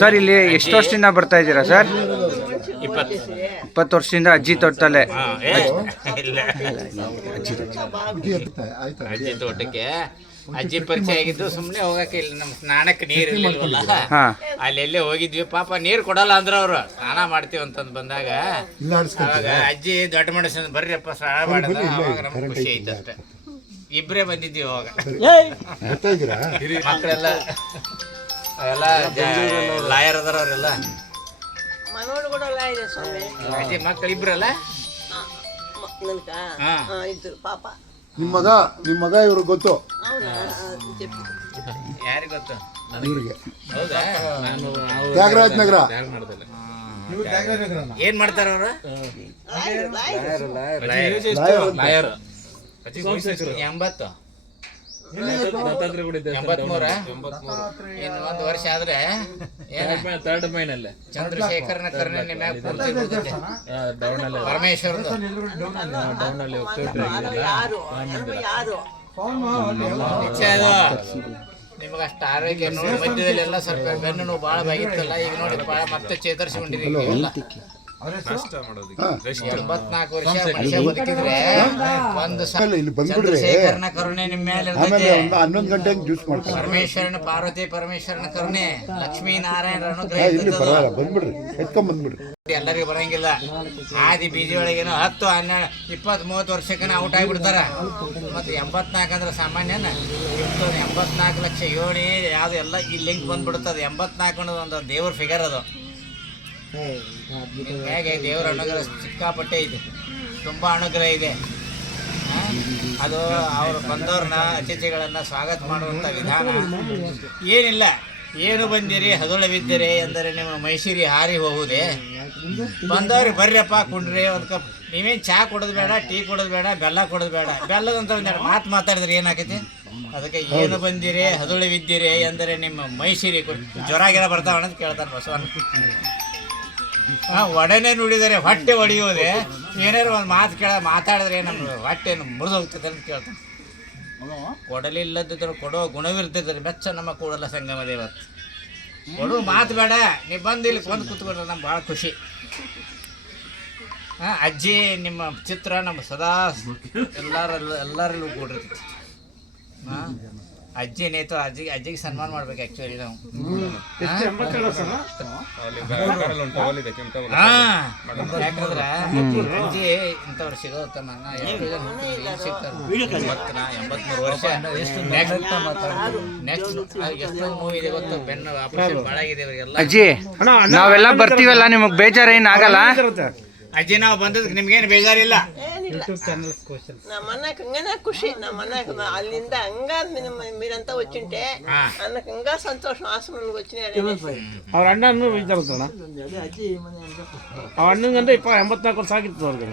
Sir ಇಲ್ಲಿ ಎಷ್ಟು ವರ್ಷದಿಂದ ಬರ್ತಾ ಇದ್ದೀರಾ ಸರ್? 20 ವರ್ಷದಿಂದ ಅಜ್ಜಿ ತೋಟದಲ್ಲೇ. ಅಜ್ಜಿ ತೋಟಕ್ಕೆ ಅಜ್ಜಿ ಪರಿಚಯ ಆಗಿದ್ದು ಸುಮ್ಮನೆ ಹೋಗಕ್ಕೆ ಇಲ್ಲಿ ನಮ್ಮ ಸ್ನಾನಕ್ಕೆ ನೀರು ಇರ್ಲಿಲ್ವಲ್ಲ, ಅಲ್ಲೆಲ್ಲೇ ಹೋಗಿದ್ವಿ. ಪಾಪ ನೀರು ಕೊಡಲ್ಲ ಅಂದ್ರೆ ಅವ್ರು ಸ್ನಾನ ಮಾಡ್ತೀವಿ ಅಂತಂದು ಬಂದಾಗ ಅವಾಗ ಅಜ್ಜಿ ದೊಡ್ಡ ಮನುಷ್ಯನ ಬರ್ರಿಯಪ್ಪ ಸ್ನಾನ ಮಾಡಿದ, ಅವಾಗ ನಮ್ಗೆ ಖುಷಿ ಐತೆ ಅಷ್ಟೇ. ಇಬ್ಬರೇ ಬಂದಿದ್ದೀವಿ ಅವಾಗ. ಮಕ್ಕಳೆಲ್ಲ ಅವೆಲ್ಲ ಲಾಯರ್ ಅದಾರ ಅವರೆಲ್ಲ. ಅಜ್ಜಿ ಮಕ್ಕಳು ಇಬ್ರಲ್ಲ. ನಿಮ್ಮ ಮಗ ಇವ್ರಿಗೆ ಗೊತ್ತು? ಯಾರಿಗೆ ಗೊತ್ತು? ತ್ಯಾಗರಾಜ್ ನಗರ. ಏನ್ ಮಾಡ್ತಾರ ಅವರು? 83 ಇನ್ನು ಒಂದು ವರ್ಷ ಆದ್ರೆ ಚಂದ್ರಶೇಖರನ ಕರ್ಣೆ ಮ್ಯಾಗ ಪರಮೇಶ್ವರ ನಿಮಗೆ ಅಷ್ಟು ಆರೋಗ್ಯ ನೋಡಿ. ಮಧ್ಯದಲ್ಲಿ ಎಲ್ಲ ಸ್ವಲ್ಪ ಬೆನ್ನು ನೋವು ಭಾಳ ಬಾಗಿತ್ತಲ್ಲ, ಈಗ ನೋಡಿ ಮತ್ತೆ ಚೇತರಿಸಿಕೊಂಡಿರಿ. 84 ವರ್ಷ ಮನುಷ್ಯ ಬದುಕಿದ್ರೆ ಒಂದು ಚಂದ್ರಶೇಖರನ ಕರುಣೆ ನಿಮ್ಮ ಮೇಲೆ ಇರ್ತೈತೆ. 11 ಗಂಟೆಗೆ ಜ್ಯೂಸ್ ಮಾಡ್ತಾರೆ. ಪರಮೇಶ್ವರನ ಪಾರ್ವತಿ ಪರಮೇಶ್ವರನ ಕರುಣೆ, ಲಕ್ಷ್ಮೀ ನಾರಾಯಣ ಅನುಗ್ರಹ ಎಲ್ಲರಿಗೂ ಬರಂಗಿಲ್ಲ. ಆದಿ ಬೀಜಿ ಒಳಗೇನೋ 10, 12, 20, 30 ವರ್ಷಕ್ಕನ ಔಟ್ ಆಗಿಬಿಡ್ತಾರ. ಮತ್ತು 84 ಅಂದ್ರೆ ಸಾಮಾನ್ಯನ 84 ಲಕ್ಷ ಯೋನಿ ಯಾವುದು ಎಲ್ಲ ಈ ಲಿಂಕ್ ಬಂದ್ಬಿಡ್ತದೆ. 84 ಅನ್ನೋದು ಒಂದು ದೇವ್ರ ಫಿಗರ್ ಅದು. ಹೇಗೆ ದೇವರ ಅನುಗ್ರಹ ಸಿಕ್ಕಾಪಟ್ಟೆ ಇದೆ, ತುಂಬ ಅನುಗ್ರಹ ಇದೆ. ಅದು ಅವರು ಬಂದವ್ರನ್ನ ಅತಿಥಿಗಳನ್ನ ಸ್ವಾಗತ ಮಾಡುವಂಥ ವಿಧಾನ ಏನಿಲ್ಲ. ಏನು ಬಂದಿರಿ ಹದುಳವಿದ್ದೀರಿ ಎಂದರೆ ನಿಮ್ಮ ಮೈಸೂರಿ ಹಾರಿ ಹೋಗುವುದೇ. ಬಂದವ್ರಿಗೆ ಬರ್ರಿಯಪ್ಪ ಕುಂಡ್ರಿ ಒಂದು ಕಪ್. ನೀವೇನು ಚಹಾ ಕೊಡೋದು ಬೇಡ, ಟೀ ಕೊಡೋದು ಬೇಡ, ಬೆಲ್ಲ ಕೊಡೋದು ಬೇಡ. ಬೆಲ್ಲದಂತ ಒಂದೆರಡು ಮಾತಾಡಿದ್ರೆ ಏನಾಕೈತಿ? ಅದಕ್ಕೆ ಏನು ಬಂದಿರಿ ಹದುಳವಿದ್ದೀರಿ ಎಂದರೆ ನಿಮ್ಮ ಮೈಸೂರಿ ಜ್ವರ ಗಿರ ಬರ್ತಾವ ಅನ್ನೋದು ಕೇಳ್ತಾರೆ ಬಸವಣ್ಣ. ಒಡನೆ ನುಡಿದರೆ ಹೊಟ್ಟೆ ಹೊಡೆಯುವುದೇ. ಏನಾರು ಒಂದು ಮಾತು ಮಾತಾಡಿದ್ರೆ ನಮ್ಮ ಹೊಟ್ಟೆ ಮುರಿದು ಹೋಗ್ತದೆ ಅಂತ ಕೇಳ್ತಾನೆ. ಕೊಡಲಿಲ್ಲದಿದ್ದರೂ ಕೊಡೋ ಗುಣವಿರ್ತಿದ್ರೆ ಮೆಚ್ಚ ನಮ್ಮ ಕೂಡಲ ಸಂಗಮ ದೇವತ್ತು. ಕೊಡು ಮಾತು ಬೇಡ, ನೀವು ಬಂದು ಇಲ್ಲಿ ಕೊಂದು ಕೂತ್ಕೊಂಡ್ರೆ ನಮ್ಗೆ ಭಾಳ ಖುಷಿ. ಅಜ್ಜಿ ನಿಮ್ಮ ಚಿತ್ರ ನಮ್ಮ ಸದಾ ಎಲ್ಲರಲ್ಲೂ ಕೂಡಿರ್ತೈತಿ. ಅಜ್ಜಿ ನೇತು ಅಜ್ಜಿಗೆ ಸನ್ಮಾನ ಮಾಡ್ಬೇಕು ಆ್ಯಕ್ಚುಲಿ ನಾವು. ಯಾಕಂದ್ರೆ ಅಜ್ಜಿ ಇಂಥವ್ರು ಸಿಗೋತ್ತಮ್ಮ. 83 ವರ್ಷ. ನೆಕ್ಸ್ಟ್ ಎಷ್ಟೊಂದು ಮೂವಿ ಇದೆ ಗೊತ್ತು, ಬೆನ್ನು ಆಪರೇಷನ್ ಭಾಳ ಆಗಿದೆ ಇವರಿಗೆಲ್ಲ. ಅಜ್ಜಿ ನಾವೆಲ್ಲ ಬರ್ತೀವಲ್ಲ, ನಿಮಗೆ ಬೇಜಾರೇನು ಆಗಲ್ಲ? ಅಜ್ಜಿ ನಾವು ಬಂದದಕ್ಕೆ ನಿಮ್ಗೇನು ಬೇಜಾರಿಲ್ಲ. ನಮ್ಮ అన్నకు ఇంగనే ఖుషి. ನಮ್ಮ అన్నకు అల్లింద అంగా మీరంతా వచ్చింటే అన్నకు ఇంకా సంతోషం. ఆశ్రమానికి వచ్చినారు. ಅವ್ರ ಅಣ್ಣನ್ನು ವಿಚಾರಿಸೋಣ. ಅವ್ರ ಅಣ್ಣಂಗಂದ್ರೆ 84 ವರ್ಷ ಆಗಿತ್ತು ಅವ್ರಿಗೆ.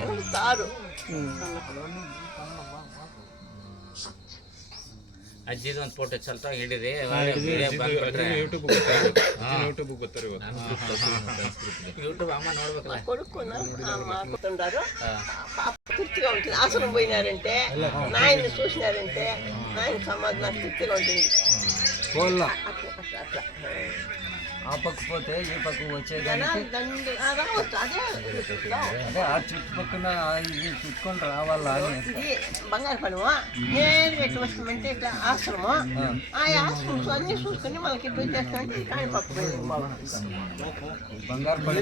ಅಜ್ಜಿದು ಒಂದು ಫೋಟೋ ಸ್ವಲ್ಪ ಹಿಡಿದೆ యూట్యూబ్ అమ్మ ನೋಡ್ಬೇಕಲ್ಲ. కొడుకున్నారు తృప్తిగా ఉంటుంది. ఆశ్రమం పోయినారంటే నాయన్ని చూసినారంటే నాయన సమాధి నాకు తృప్తిగా ఉంటుంది. అట్లా ఆ పక్క పోతే ఈ పక్క వచ్చేదానికి అదే ఆ చుట్టుపక్కన చుట్టుకొని రావాలా అని. బంగారు పనుమా నేను ఎట్లా వస్తామంటే ఇట్లా ఆశ్రమం. ఆ ఆశ్రమం అన్నీ చూసుకుని మనకి ఇట్లా చేస్తామంటే కాణిపక్క బంగారు పని